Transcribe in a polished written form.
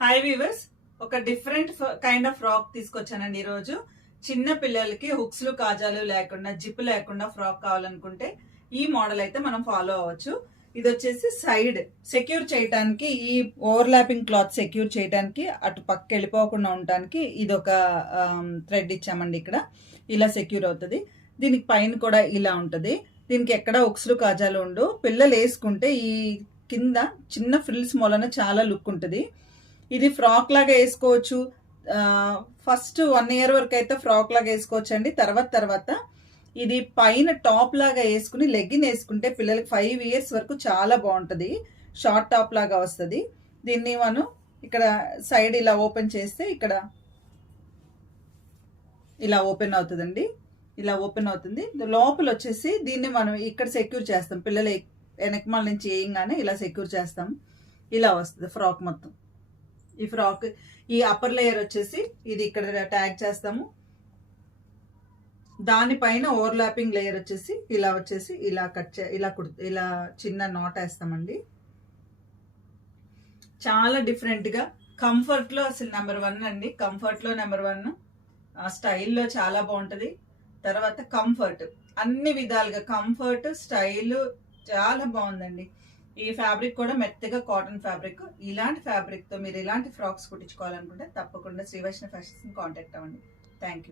Hi weavers, ఒక different kind of frock తీసుకొచ్చానండి ఈరోజు. చిన్న పిల్లలకి హుక్స్లు కాజాలు లేకుండా జిప్ లేకుండా ఫ్రాక్ కావాలనుకుంటే ఈ మోడల్ అయితే మనం ఫాలో అవ్వచ్చు. ఇది వచ్చేసి సైడ్ సెక్యూర్ చేయడానికి, ఈ ఓవర్లాపింగ్ క్లాత్ సెక్యూర్ చేయడానికి, అటు పక్క వెళ్ళిపోకుండా ఉండడానికి ఇది ఒక థ్రెడ్ ఇచ్చామండి. ఇక్కడ ఇలా సెక్యూర్ అవుతుంది. దీనికి పైన కూడా ఇలా ఉంటుంది. దీనికి ఎక్కడ హుక్స్లు కాజాలు ఉండవు. పిల్లలు వేసుకుంటే ఈ కింద చిన్న ఫ్రిల్స్ మూలన చాలా లుక్ ఉంటుంది. ఇది ఫ్రాక్ లాగా వేసుకోవచ్చు. ఫస్ట్ 1 year వరకు అయితే ఫ్రాక్ లాగా వేసుకోవచ్చు అండి. తర్వాత ఇది పైన టాప్ లాగా వేసుకుని లెగ్గిన్ వేసుకుంటే పిల్లలకి 5 years వరకు చాలా బాగుంటుంది. షార్ట్ టాప్ లాగా వస్తుంది. దీన్ని మనం ఇక్కడ సైడ్ ఇలా ఓపెన్ చేస్తే ఇక్కడ ఇలా ఓపెన్ అవుతుందండి. ఇలా ఓపెన్ అవుతుంది. లోపల వచ్చేసి దీన్ని మనం ఇక్కడ సెక్యూర్ చేస్తాం. పిల్లలు వెనకమాల నుంచి వేయంగానే ఇలా సెక్యూర్ చేస్తాం. ఇలా వస్తుంది ఫ్రాక్ మొత్తం. ఈ ఫ్రాక్ ఈ అప్పర్ లేయర్ వచ్చేసి ఇది ఇక్కడ ట్యాగ్ చేస్తాము. దానిపైన ఓవర్లాపింగ్ లేయర్ వచ్చేసి ఇలా ఇలా చిన్న నాట్ వేస్తామండి. చాలా డిఫరెంట్గా కంఫర్ట్లో అసలు నెంబర్ 1 అండి. కంఫర్ట్లో నెంబర్ 1, స్టైల్లో చాలా బాగుంటుంది. తర్వాత కంఫర్ట్, అన్ని విధాలుగా కంఫర్ట్, స్టైల్ చాలా బాగుందండి. ఈ ఫ్యాబ్రిక్ కూడా మెత్తగా కాటన్ ఫ్యాబ్రిక్. ఇలాంటి ఫ్యాబ్రిక్తో మీరు ఇలాంటి ఫ్రాక్స్ కుట్టించుకోవాలనుకుంటే తప్పకుండా శ్రీ వైష్ణవి ఫ్యాషన్స్ కాంటాక్ట్ అవ్వండి. Thank you.